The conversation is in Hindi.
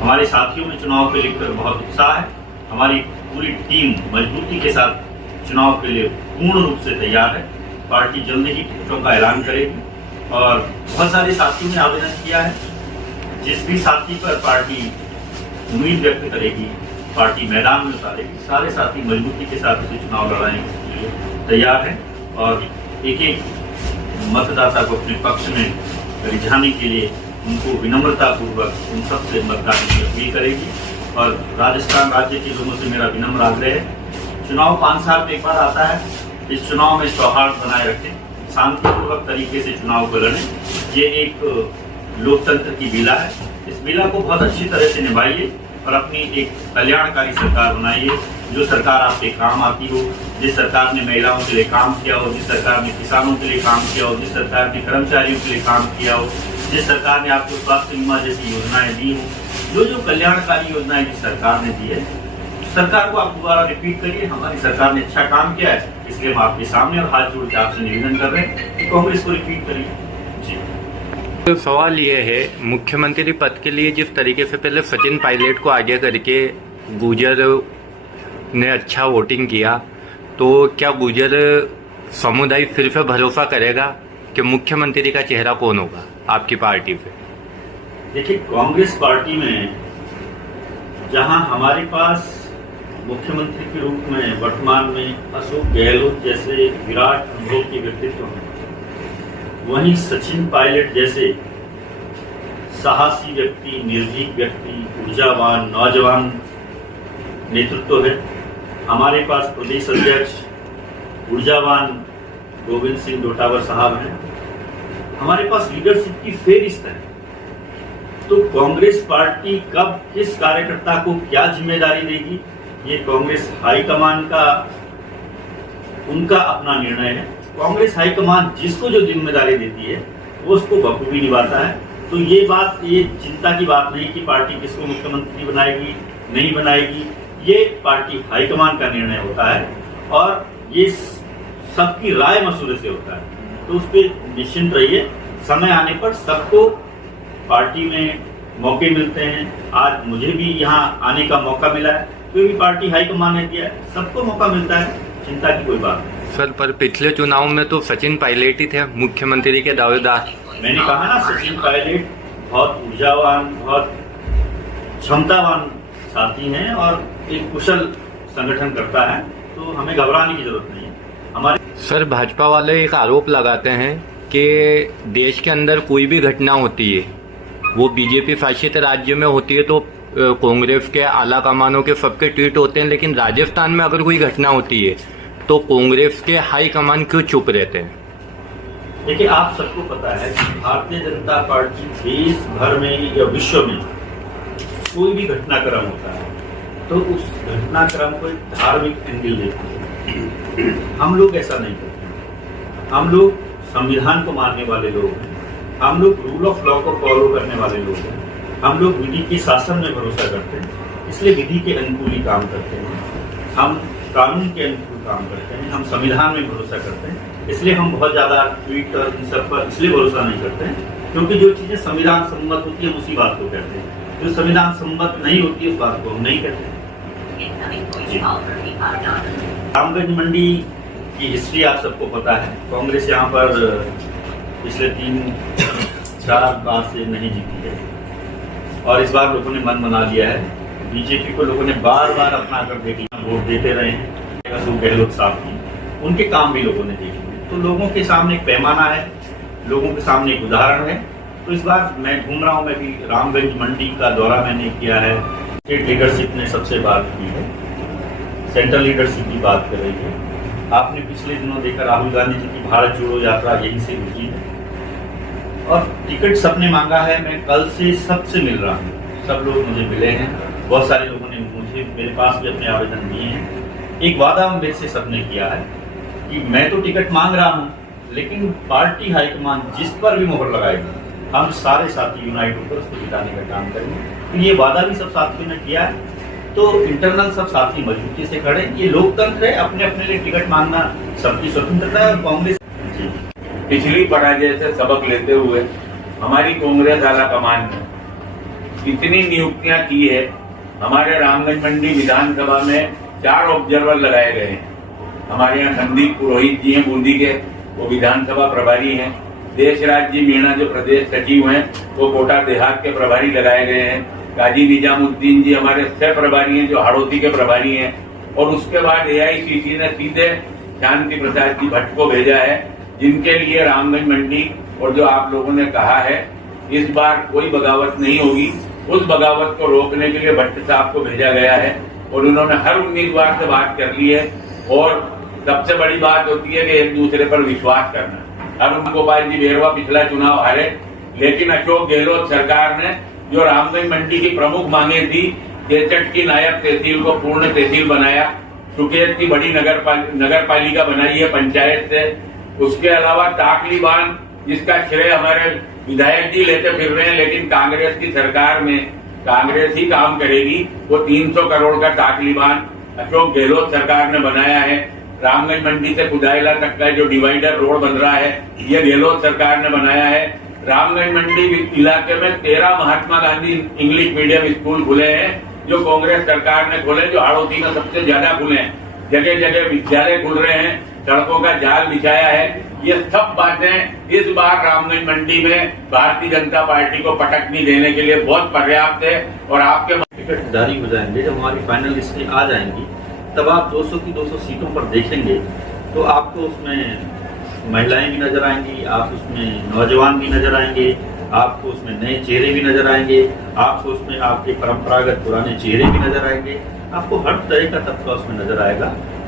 हमारे साथियों में चुनाव को लेकर बहुत उत्साह है। हमारी पूरी टीम मजबूती के साथ चुनाव के लिए पूर्ण रूप से तैयार है। पार्टी जल्द ही टिकटों का ऐलान करेगी और बहुत सारे साथियों ने आवेदन किया है। जिस भी साथी पर पार्टी उम्मीद व्यक्त करेगी, पार्टी मैदान में उतारेगी, सारे साथी मजबूती के साथ उसे चुनाव लड़ाने के लिए तैयार है और एक एक मतदाता को अपने पक्ष में रिझाने के लिए उनको विनम्रता पूर्वक उन सबसे मतदान की अपील करेगी। और राजस्थान राज्य के लोगों से मेरा विनम्र आग्रह है, चुनाव 5 साल में एक बार आता है, इस चुनाव में सौहार्द बनाए रखें, शांतिपूर्वक तरीके से चुनाव को लड़ें। ये एक लोकतंत्र की विला है, इस विला को बहुत अच्छी तरह से निभाइए और अपनी एक कल्याणकारी सरकार बनाइए, जो सरकार आपके काम आती हो, जिस सरकार ने महिलाओं के लिए काम किया हो, जिस सरकार ने किसानों के लिए काम किया हो, जिस सरकार ने कर्मचारियों के लिए काम किया हो, जिस सरकार ने आपको स्वास्थ्य बीमा जैसी योजनाएं दी हो, जो कल्याणकारी योजनाएं जिस सरकार ने दी है, सरकार को आप दोबारा रिपीट करिए। हमारी सरकार ने अच्छा काम किया है, इसलिए हम आपके सामने और हाथ जोड़ के आपसे निवेदन कर रहे हैं कि कांग्रेस को रिपीट करिए। जी, तो सवाल ये है, मुख्यमंत्री पद के लिए जिस तरीके से पहले सचिन पायलट को आगे करके गुर्जर ने अच्छा वोटिंग किया, तो क्या गुर्जर समुदाय फिर से भरोसा करेगा कि मुख्यमंत्री का चेहरा कौन होगा आपकी पार्टी पे? देखिए, कांग्रेस पार्टी में जहां हमारे पास मुख्यमंत्री के रूप में वर्तमान में अशोक गहलोत जैसे विराट अनुभव के व्यक्तित्व हैं, वहीं सचिन पायलट जैसे साहसी व्यक्ति, निर्भीक व्यक्ति, ऊर्जावान नौजवान नेतृत्व है। हमारे पास प्रदेश अध्यक्ष ऊर्जावान गोविंद सिंह डोटावर साहब हैं। हमारे पास लीडरशिप की फेरिस्त है। तो कांग्रेस पार्टी कब किस कार्यकर्ता को क्या जिम्मेदारी देगी, ये कांग्रेस हाईकमान का उनका अपना निर्णय है। कांग्रेस हाईकमान जिसको जो जिम्मेदारी देती है वो उसको बखूबी निभाता है। तो ये चिंता की बात नहीं कि पार्टी किसको मुख्यमंत्री बनाएगी नहीं बनाएगी, ये पार्टी हाईकमान का निर्णय होता है और ये सबकी राय मशवरे से होता है। तो उस पर निश्चिंत रहिए, समय आने पर सबको पार्टी में मौके मिलते हैं। आज मुझे भी यहाँ आने का मौका मिला है, क्योंकि पार्टी हाईकमान ने दिया है, सबको मौका मिलता है, चिंता की कोई बात नहीं। सर, पर पिछले चुनाव में तो सचिन पायलट ही थे मुख्यमंत्री के दावेदार। मैंने कहा ना, सचिन पायलट बहुत ऊर्जावान, बहुत क्षमतावान साथी हैं और एक कुशल संगठन करता है, तो हमें घबराने की जरूरत नहीं है। हमारे सर, भाजपा वाले एक आरोप लगाते हैं कि देश के अंदर कोई भी घटना होती है, वो बीजेपी शासित राज्य में होती है तो कांग्रेस के आला कमानों के सबके ट्वीट होते हैं, लेकिन राजस्थान में अगर कोई घटना होती है तो कांग्रेस के हाई कमान क्यों चुप रहते हैं? देखिए, आप सबको पता है कि भारतीय जनता पार्टी देश भर में या विश्व में कोई भी घटनाक्रम होता है तो उस घटनाक्रम को एक धार्मिक एंगल देती है। हम लोग ऐसा नहीं करते। हम लोग संविधान को मानने वाले लोग हैं, हम लोग रूल ऑफ लॉ को फॉलो करने वाले लोग हैं, हम लोग विधि के शासन में भरोसा करते हैं, इसलिए विधि के अनुकूल ही काम करते हैं। हम कानून के अनुकूल काम करते हैं, हम संविधान में भरोसा करते हैं, इसलिए हम बहुत ज्यादा ट्वीट और इन सब पर इसलिए भरोसा नहीं करते हैं क्योंकि जो चीजें संविधान सम्मत होती है उसी बात को कहते हैं, जो संविधान सम्मत नहीं होती है उस बात को हम नहीं कहते हैं। रामगंज मंडी की हिस्ट्री आप सबको पता है। कांग्रेस यहाँ पर पिछले 3-4 बार से नहीं जीती है और इस बार लोगों ने मन बना लिया है। बीजेपी को लोगों ने बार बार अपना कर देख लिया, वोट देते रहे हैं। अशोक गहलोत साहब की उनके काम भी लोगों ने देखे, तो लोगों के सामने एक पैमाना है, लोगों के सामने एक उदाहरण है। तो इस बार मैं घूम रहा हूँ, मैं भी रामगंज मंडी का दौरा मैंने किया है। स्टेट लीडरशिप ने सबसे बात की है, सेंट्रल लीडरशिप की बात कर रही है। आपने पिछले दिनों देखा राहुल गांधी जी की भारत जोड़ो यात्रा यहीं से गुजरी है और टिकट सबने मांगा है। मैं कल से सबसे मिल रहा हूँ, सब लोग मुझे मिले हैं, बहुत सारे लोगों ने मेरे पास भी अपने आवेदन दिए हैं। एक वादा मेरे से सबने किया है कि मैं तो टिकट मांग रहा हूँ, लेकिन पार्टी हाईकमान जिस पर भी मोहर लगाएगी, हम सारे साथी यूनाइट होकर उसको जिताने का काम करेंगे। तो ये वादा भी सब साथियों ने किया है तो इंटरनल सब साथी मजबूती से खड़े। ये लोकतंत्र है, अपने अपने लिए टिकट मांगना सबकी स्वतंत्रता है। कांग्रेस पिछली पराजय से सबक लेते हुए हमारी कांग्रेस आला कमान ने इतनी नियुक्तियां की है। हमारे रामगंज मंडी विधानसभा में 4 ऑब्जर्वर लगाए गए हैं। हमारे यहाँ संदीप पुरोहित जी हैं बूंदी के, वो विधानसभा प्रभारी हैं। देशराज जी मीणा जो प्रदेश सचिव हैं, वो कोटा देहात के प्रभारी लगाए गए हैं। काजी निजामुद्दीन जी हमारे सह प्रभारी हैं, जो हाड़ौती के प्रभारी हैं। और उसके बाद AICC ने सीधे शांति प्रसाद जी भट्ट को भेजा है, जिनके लिए रामगंज मंडी और जो आप लोगों ने कहा है इस बार कोई बगावत नहीं होगी, उस बगावत को रोकने के लिए भट्ट साहब को भेजा गया है। और उन्होंने हर उम्मीदवार से बात कर ली है। और सबसे बड़ी बात होती है कि एक दूसरे पर विश्वास करना। अरुण गोपाल जी बेरवा पिछला चुनाव हारे, लेकिन अशोक गहलोत सरकार ने जो रामगंज मंडी की प्रमुख मांगे थी, केचट की नायब तहसील को पूर्ण तहसील बनाया, सुकेत की बड़ी नगर पालिका बनाई है पंचायत से। उसके अलावा टाकली बांध, जिसका श्रेय हमारे विधायक जी लेते फिर रहे हैं, लेकिन कांग्रेस की सरकार में कांग्रेस ही काम करेगी। वो 300 करोड़ का टाकली बांध अशोक गहलोत सरकार ने बनाया है। रामगंज मंडी से कुदायला तक का जो डिवाइडर रोड बन रहा है, ये गहलोत सरकार ने बनाया है। रामगंज मंडी इलाके में 13 Mahatma Gandhi English medium school खुले हैं, जो कांग्रेस सरकार ने खोले, जो हाड़ौती में सबसे ज्यादा खुले हैं। जगह जगह विद्यालय खुल रहे हैं, सड़कों का जाल बिछाया है। ये सब बातें इस बार रामगंज मंडी में भारतीय जनता पार्टी को पटकनी देने के लिए बहुत पर्याप्त है। और आपके टिकट जारी हो जाएंगे, जब हमारी फाइनल लिस्टें आ जाएंगी, तब आप 200 की 200 सीटों पर देखेंगे तो आपको उसमें महिलाएं भी नजर आएंगी, आप उसमें नौजवान भी नजर आएंगे, आपको उसमें नए चेहरे भी नजर आएंगे, आपको उसमें आपके परंपरागत पुराने चेहरे भी नजर आएंगे, आपको हर तरह का तबका उसमें नजर आएगा।